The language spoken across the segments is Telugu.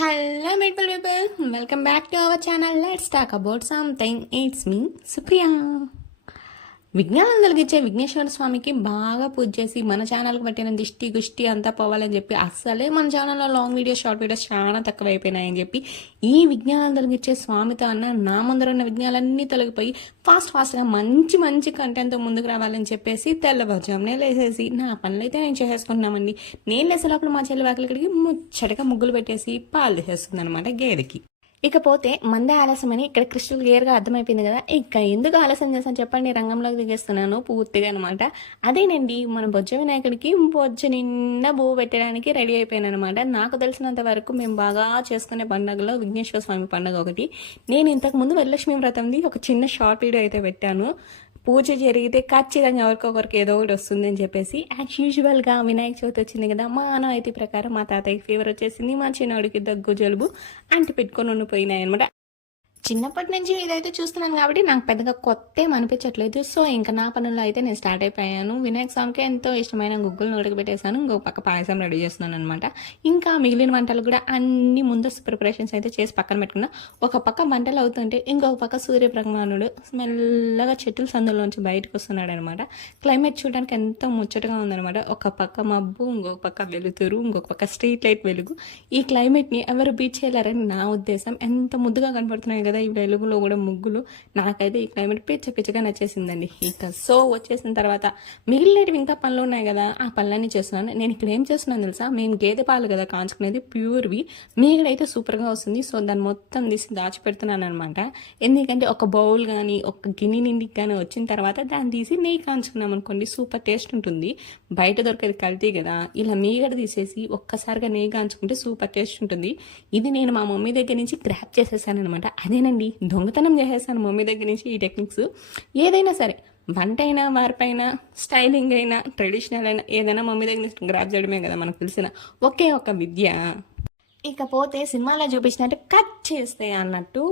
Hello, beautiful people. Welcome back to our channel. Let's talk about something. It's me, Supriya. విజ్ఞానం కలిగించే విఘ్నేశ్వర స్వామికి బాగా పూజ చేసి మన ఛానల్కి పట్టిన దిష్టి గుష్టి అంతా పోవాలని చెప్పి అస్సలే మన ఛానల్లో లాంగ్ వీడియోస్ షార్ట్ వీడియోస్ చాలా తక్కువ అయిపోయినాయని చెప్పి ఈ విజ్ఞానం కలిగించే స్వామితో అన్న నా ముందర ఉన్న విజ్ఞానాలన్నీ తొలగిపోయి ఫాస్ట్ ఫాస్ట్గా మంచి మంచి కంటెంట్తో ముందుకు రావాలని చెప్పేసి తెల్లవారుజామునే లేసేసి నా పనులైతే నేను చేసేసుకుంటున్నామండి. నేను లేసే లోపల మా చెల్లి వాకిలికి ముచ్చటగా ముగ్గులు పెట్టేసి పాలు తీసేస్తుంది అనమాట గేదెకి. ఇకపోతే మందే ఆలస్యమని ఇక్కడ క్రిస్టల్ క్లియర్గా అర్థమైపోయింది కదా. ఇక ఎందుకు ఆలస్యం చేశాను చెప్పండి రంగంలోకి దిగేస్తున్నాను పూర్తిగా అనమాట అదేనండి మన బొజ్జ వినాయకుడికి బొజ్జ నిండా బువ్వ పెట్టడానికి రెడీ అయిపోయాను అనమాట నాకు తెలిసినంత వరకు మేము బాగా చేసుకునే పండుగలో విఘ్నేశ్వర స్వామి పండుగ ఒకటి. నేను ఇంతకు ముందు వరలక్ష్మి వ్రతంది ఒక చిన్న షార్ట్ వీడియో అయితే పెట్టాను. పూజ జరిగితే ఖచ్చితంగా ఎవరికొకరికి ఏదో ఒకటి వస్తుంది అని చెప్పేసి యాజ్ యూజువల్గా వినాయక చవితి వచ్చింది కదా మా ఆనవాయితీ ప్రకారం మా తాతయ్యకి ఫీవర్ వచ్చేసింది మా చిన్నవాడికి దగ్గు జలుబు అంటి పెట్టుకొని ఉండిపోయినాయి అనమాట చిన్నప్పటి నుంచి ఇదైతే చూస్తున్నాను కాబట్టి నాకు పెద్దగా కొత్త అనిపించట్లేదు. సో ఇంకా నా పనుల్లో అయితే నేను స్టార్ట్ అయిపోయాను. వినాయక స్వామికి ఎంతో ఇష్టమైన గుగ్గులని ఉడకబెట్టేశాను ఇంకో ఇంకొక పక్క పాయసం రెడీ చేస్తున్నాను అనమాట ఇంకా మిగిలిన వంటలు కూడా అన్ని ముందస్తు ప్రిపరేషన్స్ అయితే చేసి పక్కన పెట్టుకున్నా. ఒక పక్క వంటలు అవుతుంటే ఇంకొక పక్క సూర్యప్రమాణుడు మెల్లగా చెట్టుల సందులోంచి బయటకు వస్తున్నాడు అనమాట క్లైమేట్ చూడడానికి ఎంతో ముచ్చటగా ఉందన్నమాట. ఒక పక్క మబ్బు ఇంకొక పక్క వెలుతురు ఇంకొక పక్క స్ట్రీట్ లైట్ వెలుగు. ఈ క్లైమేట్ని ఎవరు బీచ్ చేయలేరని నా ఉద్దేశం. ఎంత ముద్దుగా కనపడుతున్నాయి కదా ఈ వెలుగులో కూడా ముగ్గులు. నాకైతే ఈ క్లైమేట్ పిచ్చ పిచ్చగా నచ్చేసిందండి. ఇక సో వచ్చేసిన తర్వాత మిగిలినవి ఇంకా పనులు ఉన్నాయి కదా ఆ పనులన్నీ చేస్తున్నాను. నేను ఇక్కడ ఏం చేస్తున్నాను తెలుసా? మేము గేదె పాలు కదా కాంచుకునేది ప్యూర్వి. మీగడైతే సూపర్గా వస్తుంది. సో దాన్ని మొత్తం తీసి దాచిపెడుతున్నాను అనమాట ఎందుకంటే ఒక బౌల్ కానీ ఒక గిన్నె నిండి కానీ వచ్చిన తర్వాత దాన్ని తీసి నెయ్యి కాంచుకున్నాం అనుకోండి సూపర్ టేస్ట్ ఉంటుంది. బయట దొరికేది కల్తీ కదా ఇలా మీగడ తీసేసి ఒక్కసారిగా నెయ్యి కాంచుకుంటే సూపర్ టేస్ట్ ఉంటుంది. ఇది నేను మా మమ్మీ దగ్గర నుంచి గ్రాప్ చేసేసాను అనమాట అదేనండి దొంగతనం చేసేసాను మమ్మీ దగ్గర నుంచి ఈ టెక్నిక్స్. ఏదైనా సరే వంట అయినా వారిపైన స్టైలింగ్ అయినా ట్రెడిషనల్ అయినా ఏదైనా మమ్మీ దగ్గర నుంచి గ్రాప్ చేయడమే కదా మనకు తెలిసిన ఒకే ఒక విద్య. ఇకపోతే సినిమాలో చూపించినట్టు కట్ చేస్తే అన్నట్టు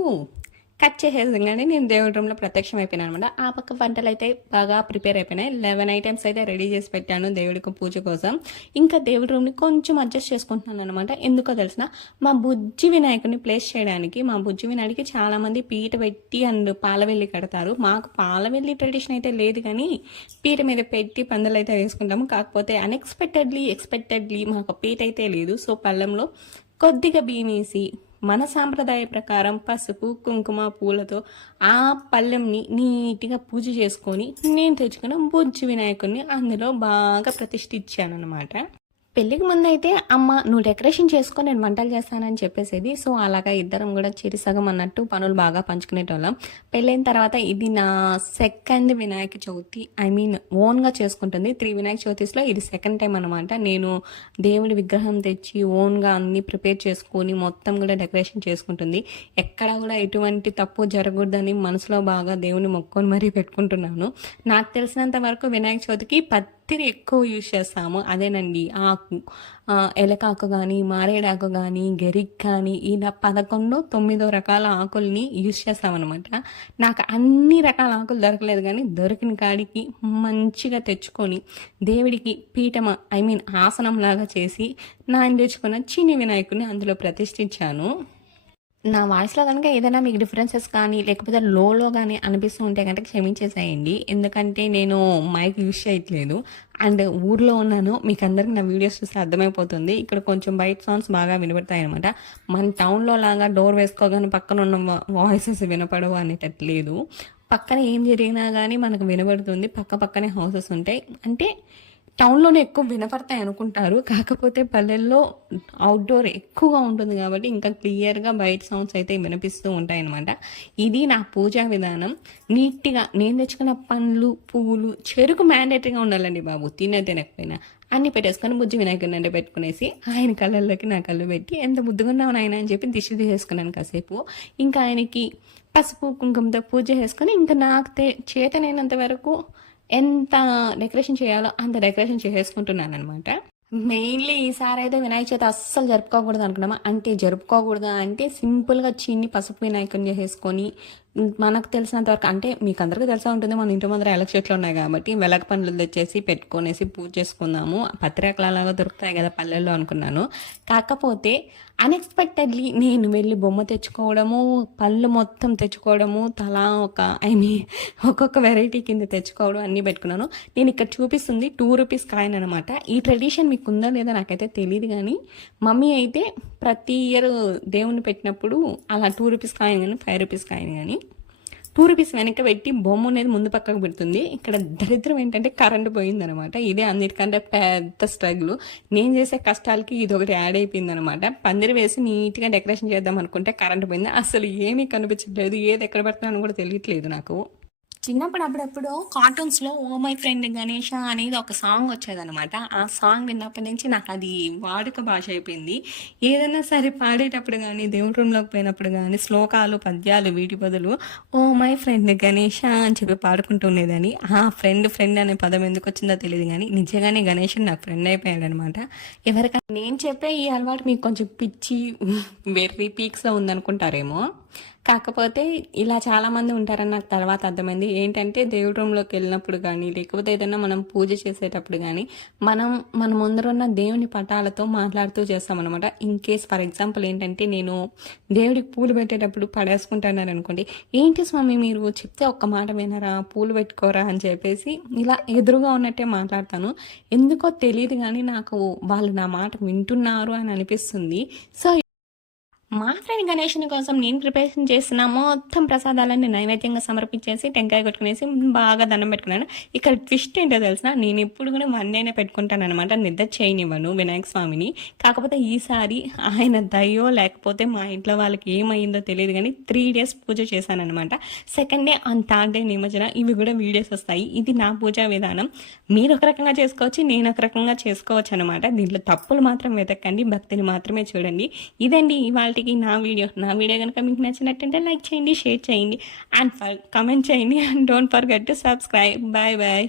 కట్ చేసేసంగానే నేను దేవుడి రూమ్లో ప్రత్యక్షం అయిపోయాను అనమాట ఆ పక్క వంటలు అయితే బాగా ప్రిపేర్ అయిపోయినాయి. లెవెన్ ఐటమ్స్ అయితే రెడీ చేసి పెట్టాను దేవుడికి పూజ కోసం. ఇంకా దేవుడి రూమ్ని కొంచెం అడ్జస్ట్ చేసుకుంటున్నాను అనమాట ఎందుకో తెలిసిన మా బుజ్జి వినాయకుడిని ప్లేస్ చేయడానికి మా బుజ్జి వినాయకుడికి చాలామంది పీట పెట్టి అండ్ పాలవెల్లి కడతారు. మాకు పాలవెల్లి ట్రెడిషన్ అయితే లేదు కానీ పీట మీద పెట్టి పందులు అయితే వేసుకుంటాము. కాకపోతే అన్ఎక్స్పెక్టెడ్లీ ఎక్స్పెక్టెడ్లీ మాకు పీట అయితే లేదు. సో పళ్ళెంలో కొద్దిగా బియ్యం వేసి మన సాంప్రదాయ ప్రకారం పసుపు కుంకుమ పూలతో ఆ పళ్ళెంని నీట్గా పూజ చేసుకొని నేను తెచ్చుకున్న బుజ్జి వినాయకుడిని అందులో బాగా ప్రతిష్ఠించాను అనమాట పెళ్ళికి ముందు అయితే అమ్మ నువ్వు డెకరేషన్ చేసుకొని నేను వంటలు చేస్తానని చెప్పేసేది. సో అలాగా ఇద్దరం కూడా చిరిసగం అన్నట్టు పనులు బాగా పంచుకునేటోళ్ళం. పెళ్ళైన తర్వాత ఇది నా second Vinayaka Chavithi. I mean ఓన్గా చేసుకుంటుంది. త్రీ వినాయక చవితిస్లో ఇది సెకండ్ టైం అనమాట నేను దేవుడి విగ్రహం తెచ్చి ఓన్గా అన్ని ప్రిపేర్ చేసుకొని మొత్తం కూడా డెకరేషన్ చేసుకుంటుంది. ఎక్కడ కూడా ఎటువంటి తప్పు జరగకూడదని మనసులో బాగా దేవుని మొక్కొని మరీ పెట్టుకుంటున్నాను. నాకు తెలిసినంత వరకు వినాయక చవితికి పత్తిని ఎక్కువ యూజ్ చేస్తాము. అదేనండి ఆకు. ఎలకాకు కానీ మారేడాకు కానీ గెరిక్ కానీ ఇలా పదకొండు తొమ్మిదో రకాల ఆకుల్ని యూజ్ చేస్తామన్నమాట. నాకు అన్ని రకాల ఆకులు దొరకలేదు కానీ దొరికిన కాడికి మంచిగా తెచ్చుకొని దేవుడికి పీఠమ ఐ మీన్ ఆసనం లాగా చేసి నేను తెచ్చుకున్న చిన్ని వినాయకుడిని అందులో ప్రతిష్ఠించాను. నా వాయిస్లో కనుక ఏదైనా మీకు డిఫరెన్సెస్ కానీ లేకపోతే లోలో కానీ అనిపిస్తూ ఉంటే కనుక క్షమించేసేయండి. ఎందుకంటే నేను మైక్ యూజ్ చేయట్లేదు. అండ్ ఊర్లో ఉన్నాను. మీకు అందరికి నా వీడియోస్ చూస్తే అర్థమైపోతుంది. ఇక్కడ కొంచెం బయట సాంగ్స్ బాగా వినపడతాయి అనమాట మన టౌన్లో లాగా డోర్ వేసుకోగానే పక్కన ఉన్న వాయిసెస్ వినపడవు అనేటట్టు లేదు పక్కన ఏం జరిగినా కానీ మనకు వినబడుతుంది. పక్క పక్కనే హౌసెస్ ఉంటాయి. అంటే టౌన్లోనే ఎక్కువ వినపడతాయి అనుకుంటారు. కాకపోతే పల్లెల్లో అవుట్డోర్ ఎక్కువగా ఉంటుంది కాబట్టి ఇంకా క్లియర్గా బయట సౌండ్స్ అయితే వినిపిస్తూ ఉంటాయి అనమాట ఇది నా పూజా విధానం. నీట్గా నేను తెచ్చుకున్న పండ్లు పువ్వులు చెరుకు మ్యాండేటరీగా ఉండాలండి బాబు. తినే తినకపోయినా అన్ని పెట్టేసుకొని బుజ్జి వినాయకుడిని అంటే పెట్టుకునేసి ఆయన కళ్ళల్లోకి నా కళ్ళు పెట్టి ఎంత ముద్దుగా ఉన్నావు నాయన అని చెప్పి దిష్టి తీసేసుకున్నాను కాసేపు. ఇంకా ఆయనకి పసుపు కుంకుమతో పూజ చేసుకొని ఇంకా నాకు చేతనైనంత వరకు ఎంత డెకరేషన్ చేయాలో అంత డెకరేషన్ చేసేసుకుంటున్నాను అనమాట మెయిన్లీ ఈసారి అయితే వినాయక చవితి అస్సలు జరుపుకోకూడదు అనుకున్నామా? అంటే జరుపుకోకూడదు? అంటే సింపుల్గా చిన్ని పసుపు వినాయకుని చేసేసుకొని మనకు తెలిసినంత వరకు అంటే మీకు అందరికీ తెలిసే ఉంటుంది మన ఇంటి ముందర ఎలక్ చెట్లు ఉన్నాయి కాబట్టి వెలక పండ్లు తెచ్చేసి పెట్టుకొనేసి పూజ చేసుకుందాము. పత్రికలు అలాగా దొరుకుతాయి కదా పల్లెల్లో అనుకున్నాను. కాకపోతే అన్ఎక్స్పెక్టెడ్లీ నేను వెళ్ళి బొమ్మ తెచ్చుకోవడము పళ్ళు మొత్తం తెచ్చుకోవడము తలా ఒక ఐ మీన్ ఒక్కొక్క వెరైటీ కింద తెచ్చుకోవడం అన్నీ పెట్టుకున్నాను. నేను ఇక్కడ చూపిస్తుంది టూ రూపీస్ కాయిన్ అనమాట ఈ ట్రెడిషన్ మీకు ఉందా లేదా నాకైతే తెలియదు కానీ మమ్మీ అయితే ప్రతి ఇయర్ దేవుని పెట్టినప్పుడు అలా టూ రూపీస్ కాయిన్ కానీ ఫైవ్ రూపీస్ కాయిన్ కానీ టూ రూపీస్ వెనక పెట్టి బొమ్మ అనేది ముందు పక్కకు పెడుతుంది. ఇక్కడ దరిద్రం ఏంటంటే కరెంట్ పోయిందనమాట. ఇదే అన్నిటికంటే పెద్ద స్ట్రగుల్ నేను చేసే కష్టాలకి ఇది ఒకటి యాడ్ అయిపోయింది అనమాట పందిరి వేసి నీట్గా డెకరేషన్ చేద్దాం అనుకుంటే కరెంట్ పోయింది. అసలు ఏమీ కనిపించట్లేదు. ఏది ఎక్కడ పెడతానని కూడా తెలియట్లేదు నాకు. చిన్నప్పుడు అప్పుడప్పుడు కార్టూన్స్లో ఓ మై ఫ్రెండ్ గణేష అనేది ఒక సాంగ్ వచ్చేదనమాట ఆ సాంగ్ విన్నప్పటి నుంచి నాకు అది వాడుక భాష అయిపోయింది. ఏదైనా సరే పాడేటప్పుడు కానీ దేవుడి రూమ్లోకి పోయినప్పుడు కానీ శ్లోకాలు పద్యాలు వీటి బదులు ఓ మై ఫ్రెండ్ గణేష అని చెప్పి పాడుకుంటూ ఉండేదని ఆ ఫ్రెండ్ ఫ్రెండ్ అనే పదం ఎందుకు వచ్చిందో తెలియదు కానీ నిజంగానే గణేష్ నాకు ఫ్రెండ్ అయిపోయాడనమాట ఎవరికైనా నేను చెప్పే ఈ అలవాటు మీకు కొంచెం పిచ్చి వెర్రీ పీక్స్లో ఉందనుకుంటారేమో. కాకపోతే ఇలా చాలామంది ఉంటారని నాకు తర్వాత అర్థమైంది. ఏంటంటే దేవుడి రూమ్లోకి వెళ్ళినప్పుడు కానీ లేకపోతే ఏదైనా మనం పూజ చేసేటప్పుడు కానీ మనం మన ముందర ఉన్న దేవుని పటాలతో మాట్లాడుతూ చేస్తామన్నమాట. ఇన్ కేస్ ఫర్ ఎగ్జాంపుల్ ఏంటంటే నేను దేవుడికి పూలు పెట్టేటప్పుడు పడేసుకుంటున్నాను అనుకోండి. ఏంటి స్వామి మీరు చెప్తే ఒక్క మాట వినరా పూలు పెట్టుకోరా అని చెప్పేసి ఇలా ఎదురుగా ఉన్నట్టే మాట్లాడతాను. ఎందుకో తెలియదు కానీ నాకు వాళ్ళు నా మాట వింటున్నారు అని అనిపిస్తుంది. సో మా ఫ్రెండ్ గణేషుని కోసం నేను ప్రిపరేషన్ చేసిన మొత్తం ప్రసాదాలన్నీ నైవేద్యంగా సమర్పించేసి టెంకాయ కొట్టుకునేసి బాగా దండం పెట్టుకున్నాను. ఇక్కడ ట్విస్ట్ ఏంటో తెలిసిన నేను ఎప్పుడు కూడా మన్నైనా పెట్టుకుంటాను అనమాట నిద్ర చేయనివ్వను వినాయక స్వామిని. కాకపోతే ఈసారి ఆయన దయ్యో లేకపోతే మా ఇంట్లో వాళ్ళకి ఏమైందో తెలియదు కానీ త్రీ డేస్ పూజ చేశాను అనమాట second day and third day నిమజ్జన. ఇవి కూడా వీడియోస్ వస్తాయి. ఇది నా పూజా విధానం. మీరు ఒక రకంగా చేసుకోవచ్చు నేను ఒక రకంగా చేసుకోవచ్చు అనమాట దీంట్లో తప్పులు మాత్రం వెతకండి భక్తిని మాత్రమే చూడండి. ఇదండి ఇవాళ ఇవాళకి నా వీడియో. నా వీడియో కనుక మీకు నచ్చినట్టుంటే లైక్ చేయండి షేర్ చేయండి అండ్ ఫర్ కమెంట్ చేయండి and don't forget to subscribe. Bye bye.